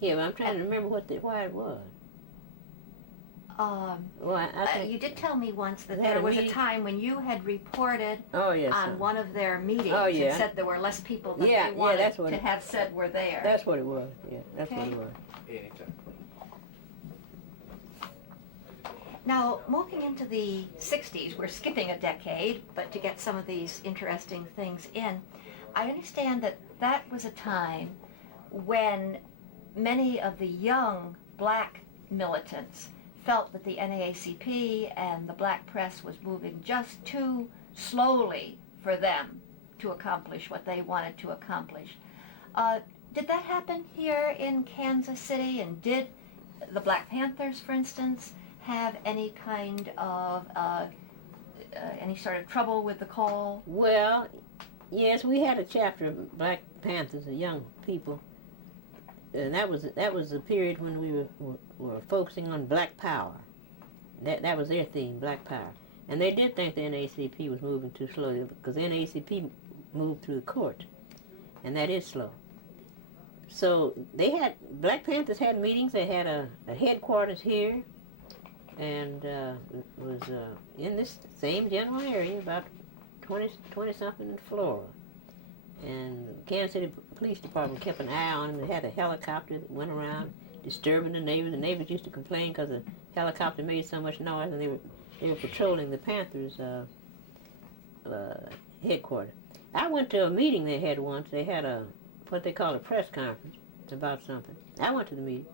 Yeah, but I'm trying to remember why it was. Well, I think You did tell me once that They had there a was a meeting? time when you had reported Oh yes. on one of their meetings Oh, yeah. and said there were less people that Yeah, they yeah, wanted that's what to it- have said were there. That's what it was. Yeah, that's what Okay. it was. Anytime. Now, moving into the 60s, we're skipping a decade, but to get some of these interesting things in, I understand that that was a time when many of the young black militants felt that the NAACP and the black press was moving just too slowly for them to accomplish what they wanted to accomplish. Did that happen here in Kansas City? And did the Black Panthers, for instance, have any kind of any sort of trouble with the call? Well, yes, we had a chapter of Black Panthers, the young people, and that was the period when we were focusing on Black Power. That was their theme, Black Power, and they did think the NAACP was moving too slowly because the NAACP moved through the court, and that is slow. So Black Panthers had meetings. They had a headquarters here, and it was in this same general area, about 20 something in Florida. And Kansas City Police Department kept an eye on them. They had a helicopter that went around disturbing the neighbors. The neighbors used to complain because the helicopter made so much noise, and they were patrolling the Panthers' headquarters. I went to a meeting they had once. They had what they call a press conference about something. I went to the meeting,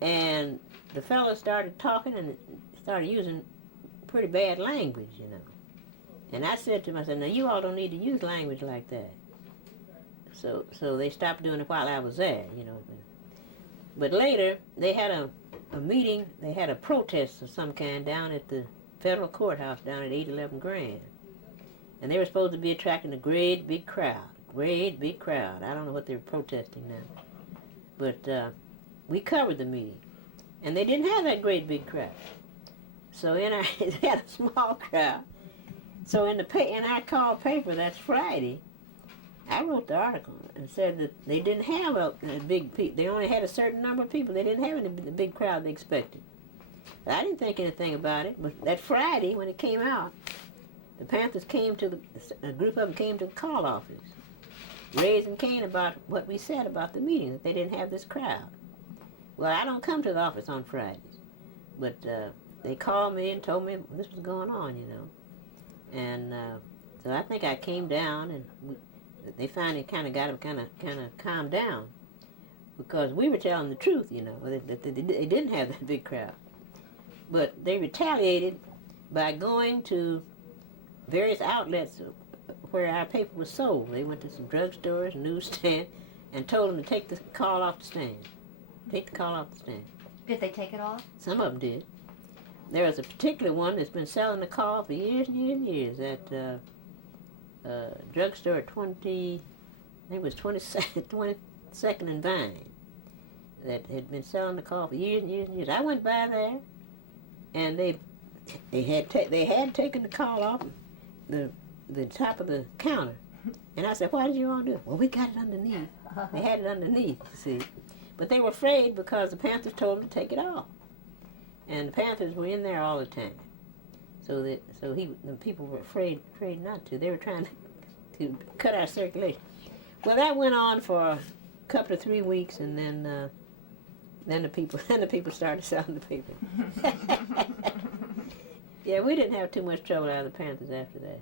and the fellow started talking and started using pretty bad language, you know. And I said to him, I said, now you all don't need to use language like that. So they stopped doing it while I was there, you know. But later, they had a meeting, they had a protest of some kind down at the federal courthouse down at 811 Grand. And they were supposed to be attracting a great big crowd. Great big crowd. I don't know what they were protesting now. But we covered the meeting. And they didn't have that great big crowd. So they had a small crowd. So in our call paper, that's Friday, I wrote the article and said that they didn't have a big they only had a certain number of people. They didn't have the big crowd they expected. But I didn't think anything about it. But that Friday, when it came out, the Panthers a group of them came to the call office, raising Cain about what we said about the meeting, that they didn't have this crowd. Well, I don't come to the office on Fridays, but they called me and told me this was going on, you know. And so I think I came down, and they finally kind of got them kind of calmed down, because we were telling the truth, you know, that they didn't have that big crowd. But they retaliated by going to various outlets where our paper was sold. They went to some drugstores, newsstands, and told them to take the call off the stand. Take the call off the stand. Did they take it off? Some of them did. There was a particular one that's been selling the call for years and years and years at drugstore at I think it was 22nd and Vine, that had been selling the call for years and years and years. I went by there, and they had taken the call off the top of the counter, and I said, "Why did you all do it?" "Well, we got it underneath." They had it underneath, you see, but they were afraid because the Panthers told them to take it off, and the Panthers were in there all the time. So the people were afraid not to. They were trying to cut our circulation. Well, that went on for a couple of 3 weeks, and then the people started selling the paper. Yeah, we didn't have too much trouble out of the Panthers after that.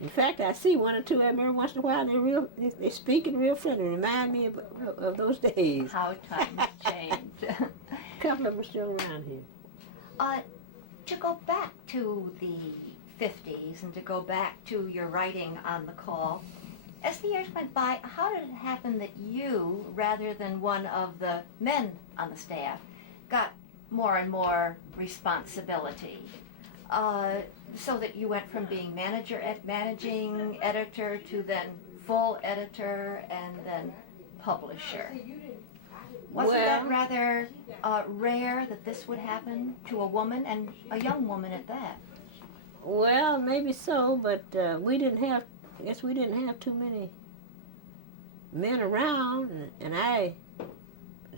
In fact, I see one or two of them every once in a while. They're speaking real friendly. Remind me of those days. How times change. A couple of them are still around here. To go back to the 50s and to go back to your writing on the call, as the years went by, how did it happen that you, rather than one of the men on the staff, got more and more responsibility? So that you went from being managing editor to then full editor and then publisher. Wasn't that rather rare that this would happen to a woman, and a young woman at that? Well, maybe so, but I guess we didn't have too many men around, and I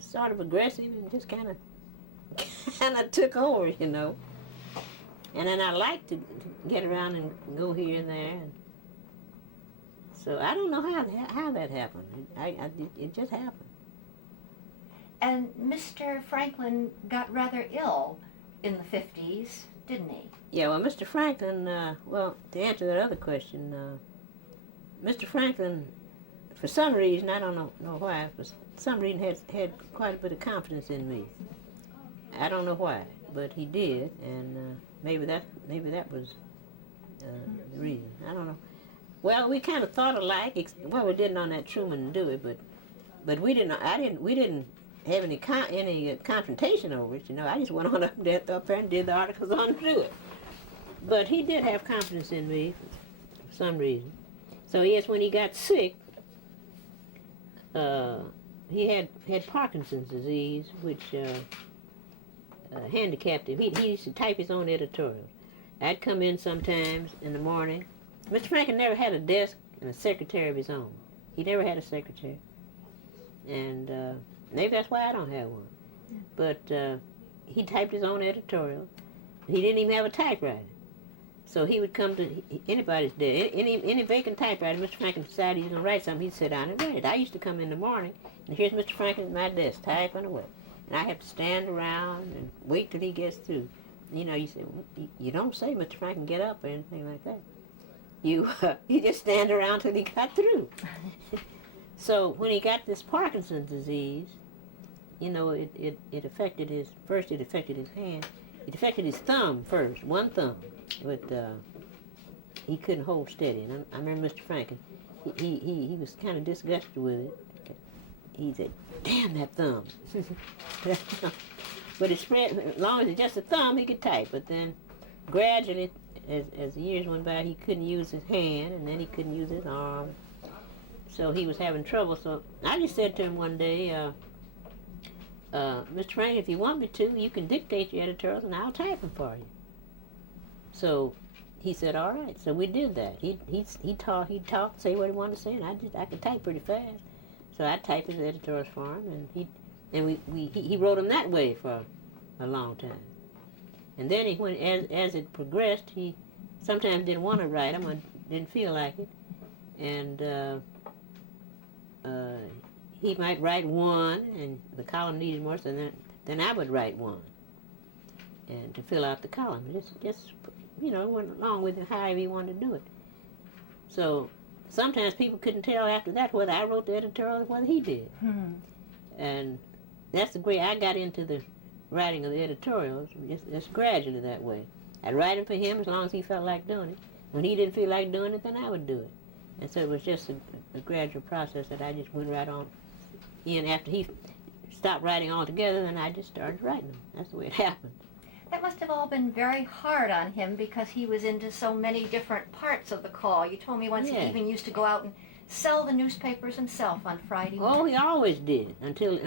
sort of aggressive and just kind of took over, you know. And then I like to get around and go here and there. And so I don't know how that happened. It just happened. And Mr. Franklin got rather ill in the 50s, didn't he? Yeah, well, Mr. Franklin, well, to answer that other question, Mr. Franklin, for some reason, I don't know why, for some reason had quite a bit of confidence in me. I don't know why, but he did, and maybe that was the reason. I don't know. Well, we kind of thought alike. Well, we didn't on that Truman do it, but we didn't have any confrontation over it. You know, I just went on up there and did the articles on to do it. But he did have confidence in me for some reason. So yes, when he got sick, he had Parkinson's disease, which handicapped him. He used to type his own editorials. I'd come in sometimes in the morning. Mr. Franklin never had a desk and a secretary of his own. He never had a secretary. And maybe that's why I don't have one. But he typed his own editorial. He didn't even have a typewriter. So he would come to anybody's desk, any vacant typewriter. Mr. Franklin decided he was going to write something, he'd sit down and write it. I used to come in the morning, and here's Mr. Franklin at my desk, typing away. And I have to stand around and wait till he gets through. You know, you say, well, you don't say, Mr. Franklin, get up or anything like that. You just stand around till he got through. So when he got this Parkinson's disease, you know, it affected his hand. It affected his thumb first, one thumb. But he couldn't hold steady. And I remember Mr. Franklin, he was kind of disgusted with it. He said, damn that thumb. But it spread, as long as it's just a thumb, he could type. But then gradually, as the years went by, he couldn't use his hand, and then he couldn't use his arm. So he was having trouble. So I just said to him one day, Mr. Franklin, if you want me to, you can dictate your editorials, and I'll type them for you. So he said, all right. So we did that. He'd talk, say what he wanted to say, and I could type pretty fast. So I typed his editorials for him, and he wrote them that way for a long time. And then as it progressed, he sometimes didn't want to write them or didn't feel like it, and he might write one, and the column needed more, so then I would write one, and to fill out the column. Just you know, went along with it however he wanted to do it. So sometimes people couldn't tell after that whether I wrote the editorial or whether he did. And that's the way I got into the writing of the editorials, just gradually that way. I'd write them for him as long as he felt like doing it. When he didn't feel like doing it, then I would do it. And so it was just a gradual process that I just went right on in. After he stopped writing altogether, then I just started writing them. That's the way it happened. That must have all been very hard on him because he was into so many different parts of the call. You told me once he even used to go out and sell the newspapers himself on Friday morning. Oh, he always did until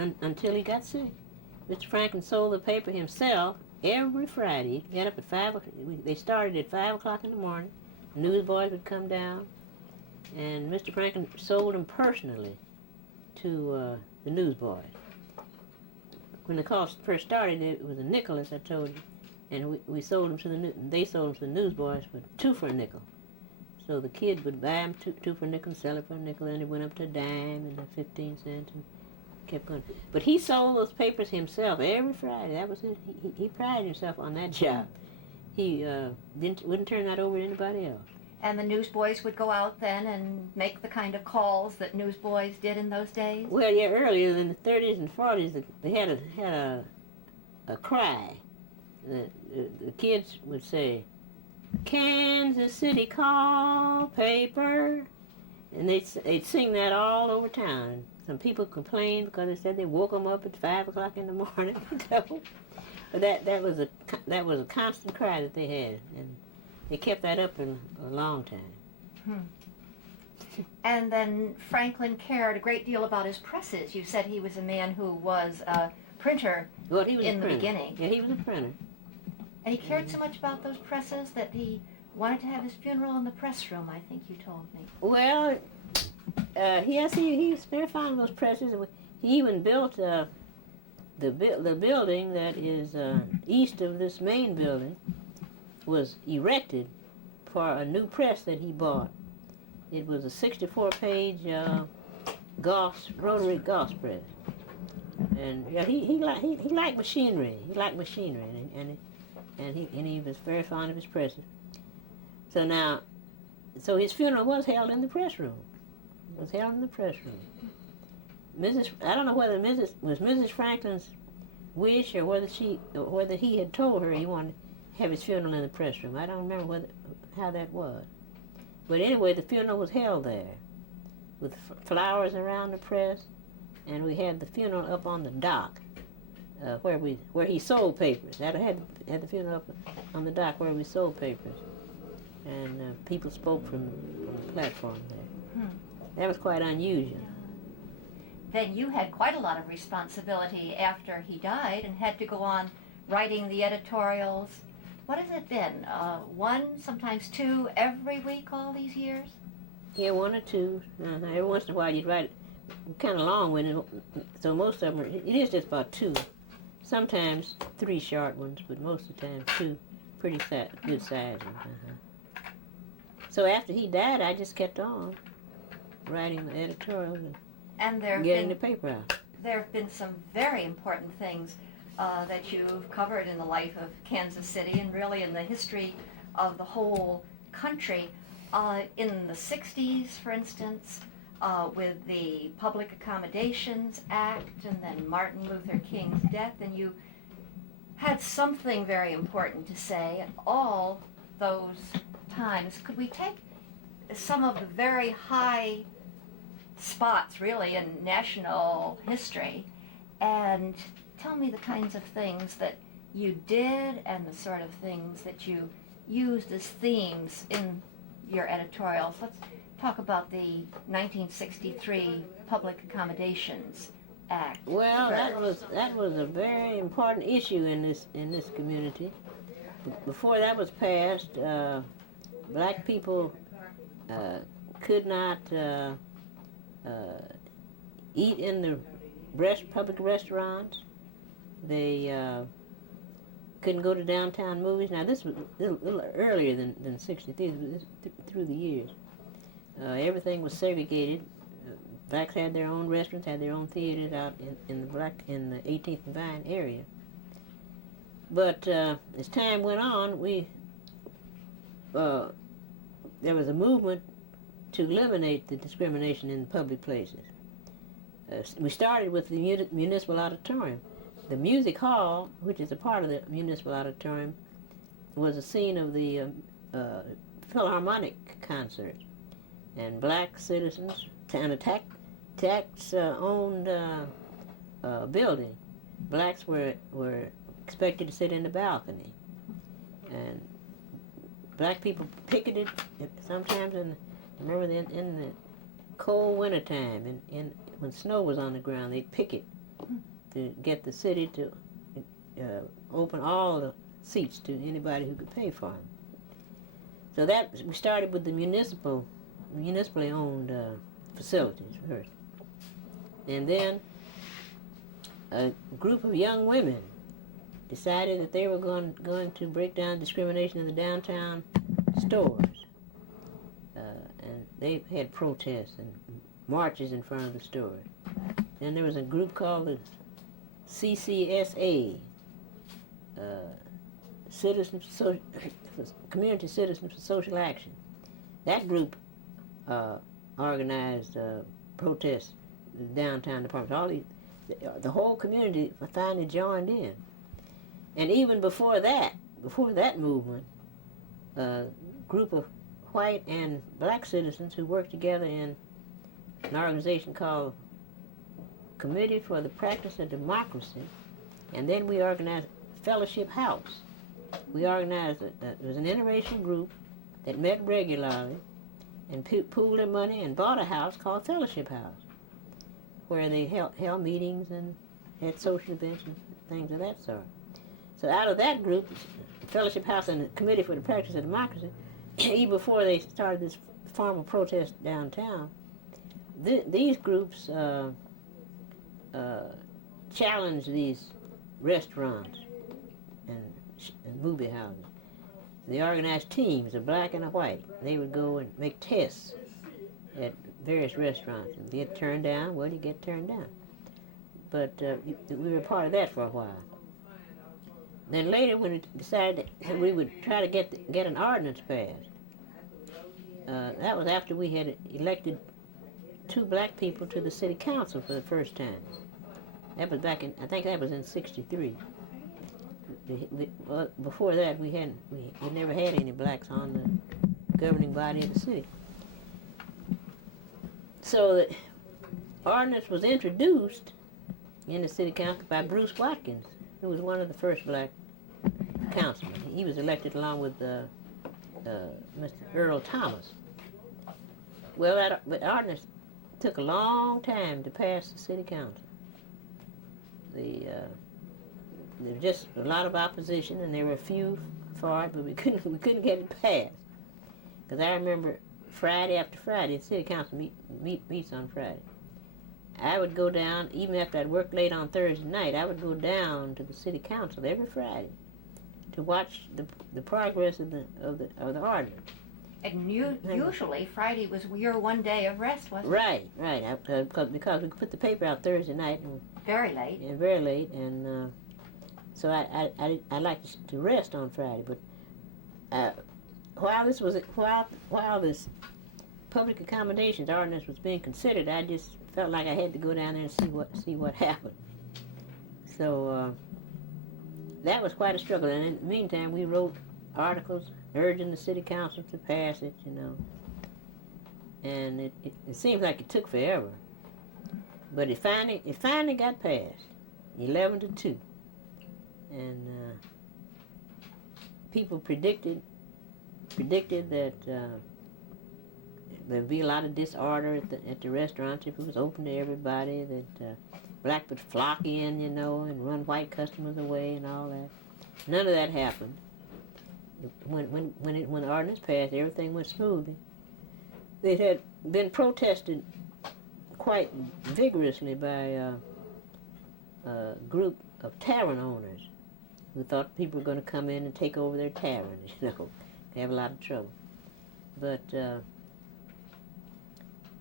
he got sick. Mr. Franklin sold the paper himself every Friday. He'd get up at 5 o'clock. They started at 5 o'clock in the morning. The newsboys would come down, and Mr. Franklin sold them personally to the newsboys. When the call first started, it was a nickel, as I told you, and we sold them to they sold them to the newsboys for 2 for a nickel. So the kid would buy them 2 for a nickel, sell it for a nickel, and it went up to a dime and 15 cents, and kept going. But he sold those papers himself every Friday. That was it. He prided himself on that job. He wouldn't turn that over to anybody else. And the newsboys would go out then and make the kind of calls that newsboys did in those days? Well, yeah, earlier in the 30s and 40s, they had a cry. The kids would say, Kansas City call paper, and they'd sing that all over town. Some people complained because they said they woke them up at 5 o'clock in the morning. But that was a constant cry that they had, and they kept that up for a long time. And then Franklin cared a great deal about his presses. You said he was a man who was a printer in the beginning. Yeah, he was a printer. And he cared so much about those presses that he wanted to have his funeral in the press room, I think you told me. Well, yes, he was very fond of those presses. He even built the building that is east of this main building was erected for a new press that he bought. It was a 64-page rotary Goss press, and yeah, he liked machinery. He liked machinery, and he was very fond of his presses. So his funeral was held in the press room. It was held in the press room. I don't know whether Mrs. Franklin's wish or whether he had told her he wanted to have his funeral in the press room. I don't remember how that was. But anyway, the funeral was held there with flowers around the press, and we had the funeral up on the dock where he sold papers. Had the funeral up on the dock where we sold papers, and people spoke from the platform there. That was quite unusual. Then you had quite a lot of responsibility after he died and had to go on writing the editorials. What has it been? One, sometimes two, every week all these years? Yeah, one or two. Every once in a while you'd write kind of long-winded, so most of them it is just about two. Sometimes three short ones, but most of the time two pretty good size ones. So after he died, I just kept on writing the editorials and getting the paper out. There have been some very important things that you've covered in the life of Kansas City and really in the history of the whole country. In the 60s, for instance, with the Public Accommodations Act and then Martin Luther King's death, and you had something very important to say at all those times. Could we take some of the very high spots really in national history and tell me the kinds of things that you did and the sort of things that you used as themes in your editorials? Let's talk about the 1963 Public Accommodations Act. Well, that was a very important issue in this community. Before that was passed, black people could not eat in the public restaurants. They couldn't go to downtown movies. Now this was a little earlier than 63, through the years. Everything was segregated. Blacks had their own restaurants, had their own theaters out in the 18th and Vine area. But as time went on, there was a movement to eliminate the discrimination in public places. We started with the municipal auditorium. The music hall, which is a part of the municipal auditorium, was a scene of the Philharmonic concert. And black citizens, in a tax-owned building, blacks were expected to sit in the balcony. And black people picketed sometimes in the cold wintertime, when snow was on the ground, they'd picket to get the city to open all the seats to anybody who could pay for them. So we started with the municipally owned facilities first. And then a group of young women decided that they were going to break down discrimination in the downtown stores. And they had protests and marches in front of the stores. Then there was a group called the CCSA, Community Citizens for Social Action. That group organized protests in the downtown departments. The whole community finally joined in. And even before that movement, a group of white and black citizens who worked together in an organization called Committee for the Practice of Democracy, and then we organized Fellowship House. We organized, it was an interracial group that met regularly and pooled their money and bought a house called Fellowship House, where they held meetings and had social events and things of that sort. So out of that group, Fellowship House and the Committee for the Practice of Democracy, even before they started this formal protest downtown, these groups challenge these restaurants and movie houses. They organized teams, a black and a white. They would go and make tests at various restaurants and get turned down. Well, you get turned down. But we were part of that for a while. Then later, when we decided that we would try to get an ordinance passed, that was after we had elected 2 black people to the city council for the first time. That was back in, I think that was in '63. Before that, we never had any blacks on the governing body of the city. So the ordinance was introduced in the city council by Bruce Watkins, who was one of the first black councilmen. He was elected along with Mr. Earl Thomas. Well, that ordinance took a long time to pass the city council. There was just a lot of opposition, and there were a few for it, but we couldn't get it passed. Because I remember Friday after Friday, the city council meets on Friday. I would go down, even after I'd worked late on Thursday night, I would go down to the city council every Friday to watch the progress of the ordinance. And usually Friday was your one day of rest, wasn't it? Right. Because we put the paper out Thursday night. And very late. Yeah, very late, and so I like to rest on Friday. But while this public accommodations ordinance was being considered, I just felt like I had to go down there and see what happened. So that was quite a struggle. And in the meantime, we wrote articles urging the city council to pass it, and it seems like it took forever. But it finally got passed, 11-2, and people predicted that there'd be a lot of disorder at the restaurants if it was open to everybody. That black would flock in, and run white customers away and all that. None of that happened. When the ordinance passed, everything went smoothly. It had been protested quite vigorously by a group of tavern owners who thought people were going to come in and take over their taverns, They have a lot of trouble. But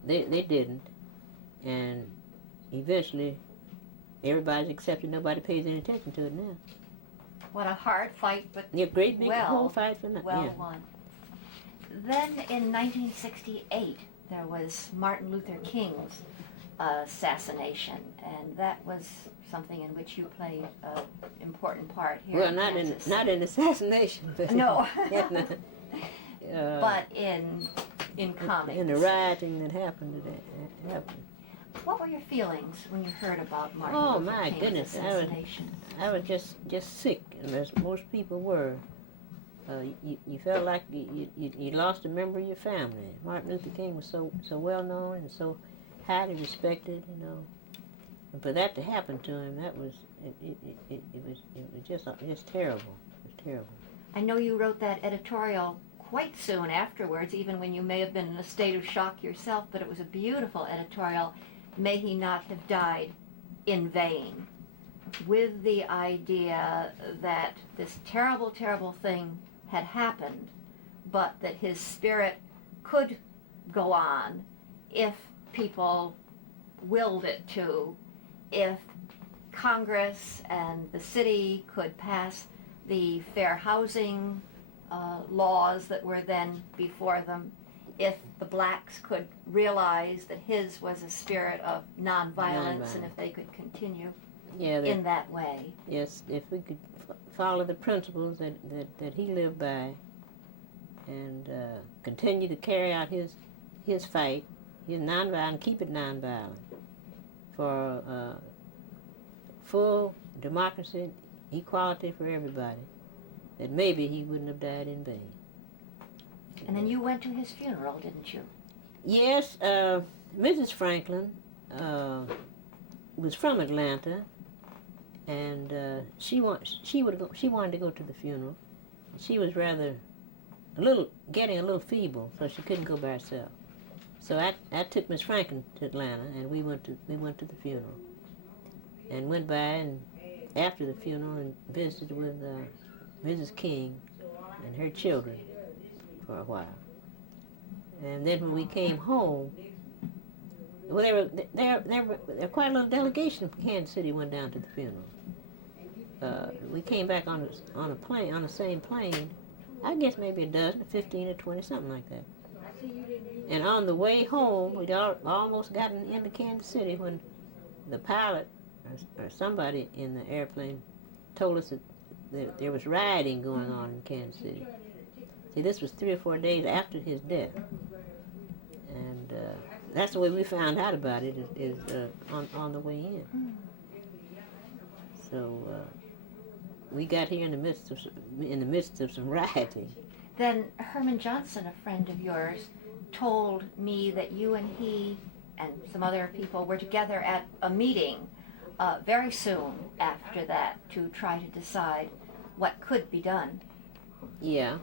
they didn't, and eventually everybody's accepted. Nobody pays any attention to it now. What a hard fight, but yeah, great big whole fight for that. Well won. Then in 1968, there was Martin Luther King's assassination, and that was something in which you played an important part here. Well, not in assassination, but no, but in comics. In the rioting that happened today. What were your feelings when you heard about Martin Oh Luther my King's goodness! assassination? I was just sick, as most people were. You felt like you lost a member of your family. Martin Luther King was so well known and so highly respected, And for that to happen to him, that was it was just terrible. It was terrible. I know you wrote that editorial quite soon afterwards, even when you may have been in a state of shock yourself, but it was a beautiful editorial. May he not have died in vain, with the idea that this terrible, terrible thing had happened, but that his spirit could go on if people willed it to, if Congress and the city could pass the fair housing laws that were then before them, if the blacks could realize that his was a spirit of nonviolence, and if they could continue in that way. Yes, if we could follow the principles that he lived by and continue to carry out his fight, his nonviolent, keep it nonviolent, for full democracy, equality for everybody, that maybe he wouldn't have died in vain. And then you went to his funeral, didn't you? Yes, Mrs. Franklin was from Atlanta, and she wanted to go to the funeral. She was getting a little feeble, so she couldn't go by herself. So I took Miss Franklin to Atlanta, and we went to the funeral. and went by and after the funeral and visited with Mrs. King and her children for a while. And then when we came home, well, there were quite a little delegation from Kansas City went down to the funeral. We came back on a plane, on the same plane. I guess maybe a dozen, 15 or 20, something like that. And on the way home, we'd almost gotten into Kansas City when the pilot or somebody in the airplane told us that there was rioting going on in Kansas City. See, this was 3 or 4 days after his death. And that's the way we found out about it, is on the way in. So we got here in the midst of some rioting. Then Herman Johnson, a friend of yours, told me that you and he and some other people were together at a meeting very soon after that to try to decide what could be done. Yeah.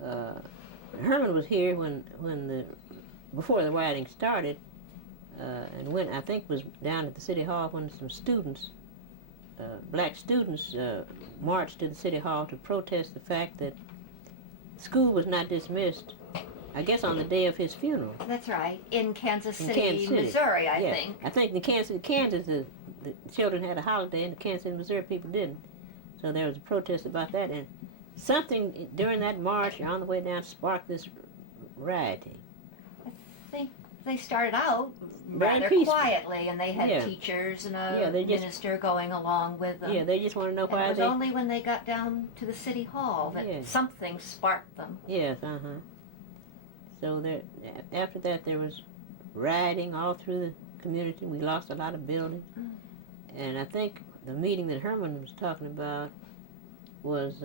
Herman was here before the rioting started, and I think was down at the city hall when some students, black students, marched to the city hall to protest the fact that school was not dismissed, I guess on the day of his funeral. That's right, in Kansas City, Kansas City. Missouri, I think. I think in Kansas City, Kansas, the children had a holiday, and the Kansas City, Missouri people didn't. So there was a protest about that, and something during that march on the way down sparked this rioting. I think they started out Very rather peaceful. quietly, and they had Yeah. teachers and a they just- minister going along with them. Yeah, they just want to know And why it was they... only when they got down to the city hall that Yeah. something sparked them. Yes, So after that, there was rioting all through the community. We lost a lot of buildings. And I think the meeting that Herman was talking about was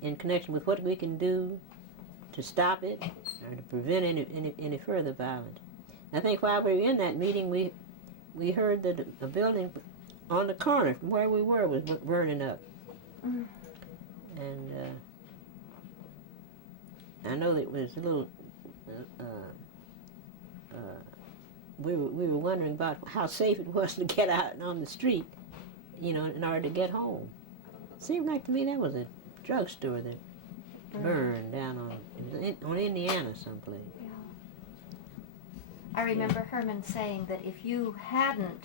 in connection with what we can do to stop it or to prevent any further violence. I think while we were in that meeting, we heard that a building on the corner from where we were was burning up. And I know that it was a little... we were wondering about how safe it was to get out on the street, in order to get home. Seemed like to me that was a drugstore that burned down on Indiana someplace. I remember Herman saying that if you hadn't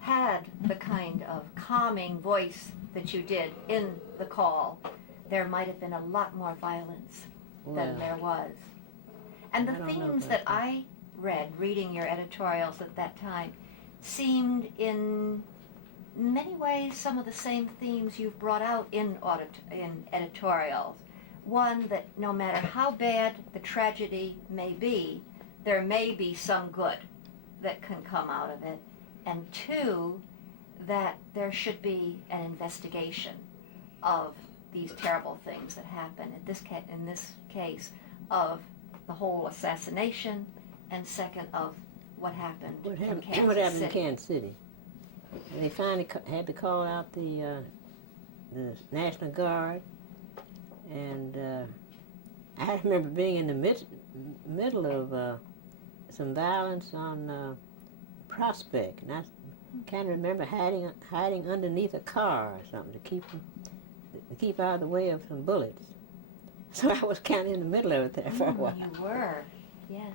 had the kind of calming voice that you did in the call, there might have been a lot more violence than there was. And the themes that I read, reading your editorials at that time, seemed in many ways some of the same themes you've brought out in editorials. One, that no matter how bad the tragedy may be, there may be some good that can come out of it. And two, that there should be an investigation of these terrible things that happen, in this case, of the whole assassination, and second, of what happened in Kansas City. In Kansas City? They finally had to call out the National Guard, and I remember being in the middle of some violence on Prospect, and I can't remember hiding underneath a car or something to keep out of the way of some bullets. So I was kind of in the middle of it there for a while. You were, yes.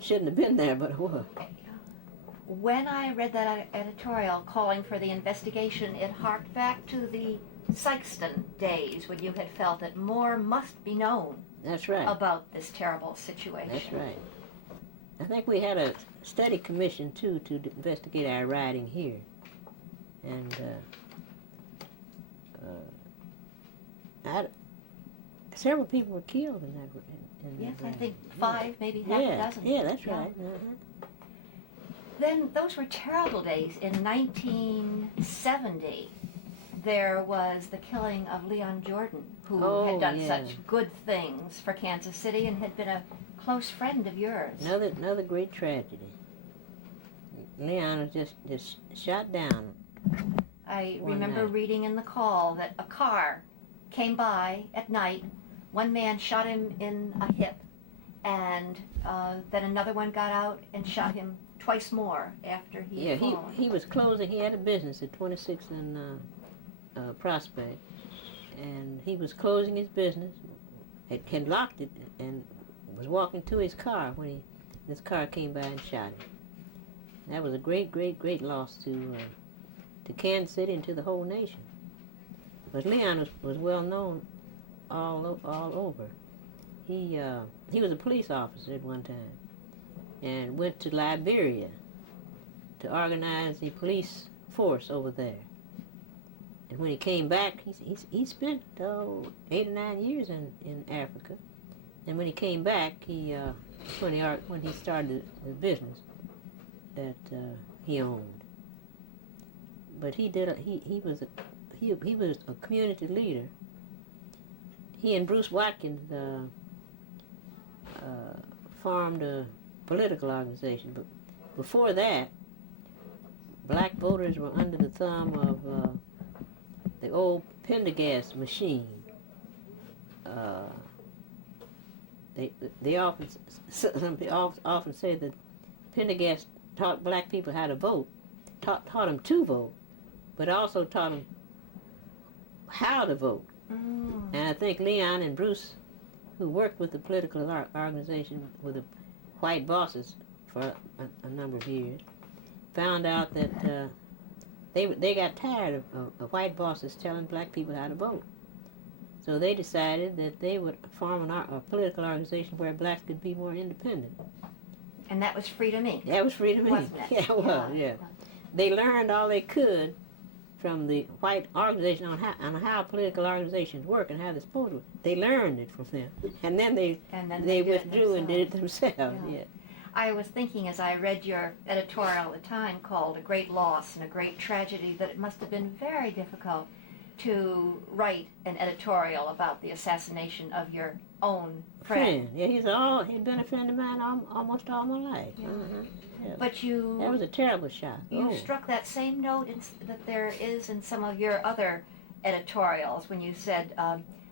Shouldn't have been there, but I was. When I read that editorial calling for the investigation, it harked back to the Sykeston days when you had felt that more must be known. That's right. About this terrible situation. That's right. I think we had a study commission, too, to investigate our rioting here. And several people were killed in that. Yes, I think 5, maybe half a dozen. Yeah, that's right. Then those were terrible days. In 1970, there was the killing of Leon Jordan, who had done such good things for Kansas City and had been a close friend of yours. Another great tragedy. Leon was just shot down. I remember reading in the call that a car came by at night. One man shot him in a hip, and then another one got out and shot him twice more after he Yeah, had fallen. he was closing. He had a business at 26 and Prospect, and he was closing his business. Had locked it and was walking to his car when this car came by and shot him. That was a great, great, great loss to Kansas City and to the whole nation. But Leon was well known all over. He was a police officer at one time, and went to Liberia to organize the police force over there. And when he came back, he spent 8 or 9 years in Africa. And when he came back, when he started the business that he owned. But he was a community leader. He and Bruce Watkins formed a political organization. But before that, black voters were under the thumb of the old Pendergast machine. They often say that Pendergast taught black people how to vote, taught them to vote, but also taught them how to vote. Mm. And I think Leon and Bruce, who worked with the political organization with the white bosses for a number of years, found out that they got tired of white bosses telling black people how to vote. So they decided that they would form a political organization where blacks could be more independent. And that was Freedom Inc. That was Freedom Inc. Wasn't it? Yeah, it was, yeah. They learned all they could from the white organization on how political organizations work and how they're supposed to work. They learned it from them. And then they withdrew and did it themselves. Yeah. I was thinking as I read your editorial at the time called A Great Loss and a Great Tragedy that it must have been very difficult to write an editorial about the assassination of your own friend. Yeah, he'd been a friend of mine almost all my life. Yeah. Yeah. But that was a terrible shot. You struck that same note that there is in some of your other editorials when you said,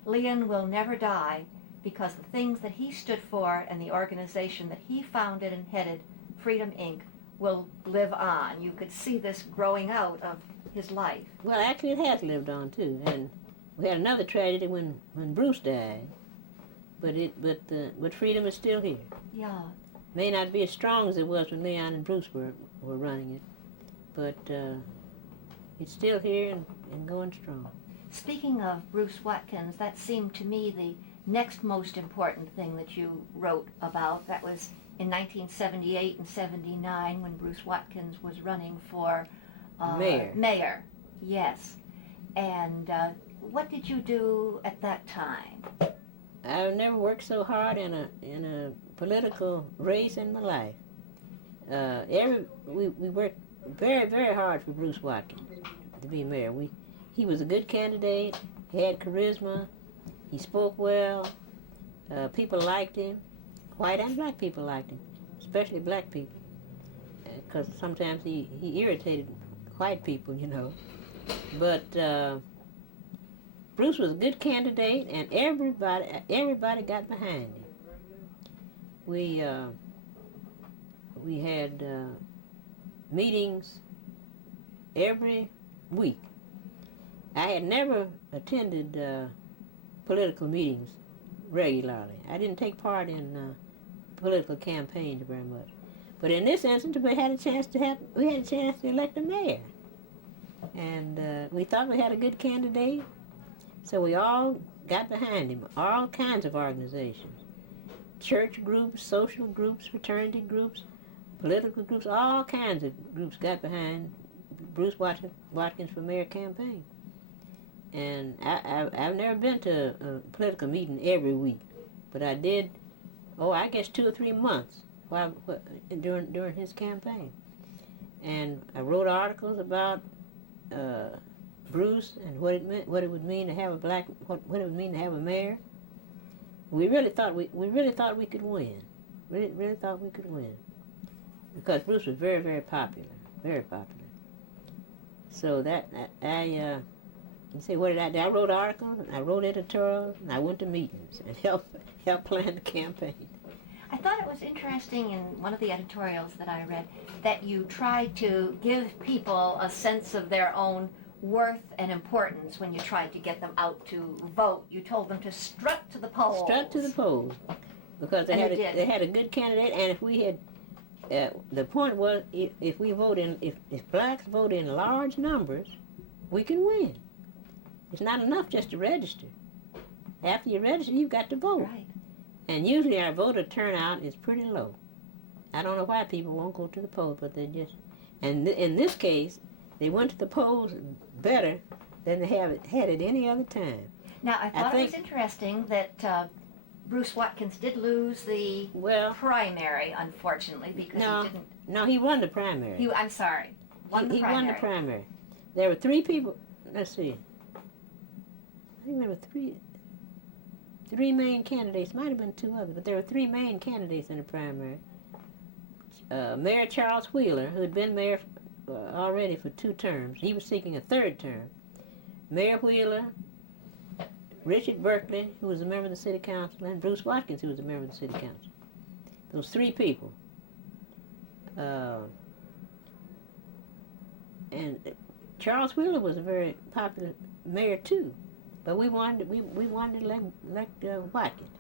Leon will never die because the things that he stood for and the organization that he founded and headed, Freedom Inc., will live on. You could see this growing out of his life. Well, actually it has lived on too. And we had another tragedy when Bruce died. But Freedom is still here. Yeah. May not be as strong as it was when Leon and Bruce were running it, but it's still here and going strong. Speaking of Bruce Watkins, that seemed to me the next most important thing that you wrote about. That was in 1978 and 79 when Bruce Watkins was running for mayor. Yes. And what did you do at that time? I've never worked so hard in a political race in my life. We worked very, very hard for Bruce Watkins to be mayor. He was a good candidate. He had charisma. He spoke well. People liked him. White and black people liked him, especially black people, because sometimes he irritated white people, you know. But Bruce was a good candidate, and everybody got behind him. We had meetings every week. I had never attended political meetings regularly. I didn't take part in political campaigns very much. But in this instance, we had a chance to elect a mayor, and we thought we had a good candidate. So we all got behind him, all kinds of organizations, church groups, social groups, fraternity groups, political groups, all kinds of groups got behind Bruce Watkins for mayor campaign. And I've never been to a political meeting every week, but I did, I guess 2 or 3 months during his campaign. And I wrote articles about Bruce and what it would mean to have what it would mean to have a mayor. We really thought we could win. Really thought we could win, because Bruce was very, very popular, very popular. So you say, what did I do? I wrote articles, and I wrote editorials, and I went to meetings and helped plan the campaign. I thought it was interesting in one of the editorials that I read that you tried to give people a sense of their own worth and importance when you tried to get them out to vote. You told them to strut to the polls. Strut to the polls, because they had a good candidate, and if we had, the point was, if we vote in, if blacks vote in large numbers, we can win. It's not enough just to register. After you register, you've got to vote. Right. And usually our voter turnout is pretty low. I don't know why people won't go to the polls, but they just, and in this case, they went to the polls better than they had at any other time. Now, I thought it was interesting that Bruce Watkins did lose the primary, unfortunately, because he didn't. No, he won the primary. He won the primary. He won the primary. There were three people. Let's see. I think there were three main candidates. Might have been two others, but there were three main candidates in the primary. Mayor Charles Wheeler, who had been mayor already for 2 terms. He was seeking a 3rd term. Mayor Wheeler, Richard Berkeley, who was a member of the city council, and Bruce Watkins, who was a member of the city council. Those 3 people. And Charles Wheeler was a very popular mayor too, but we wanted to elect Watkins.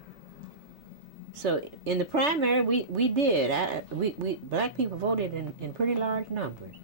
So in the primary, we did. We black people voted in pretty large numbers.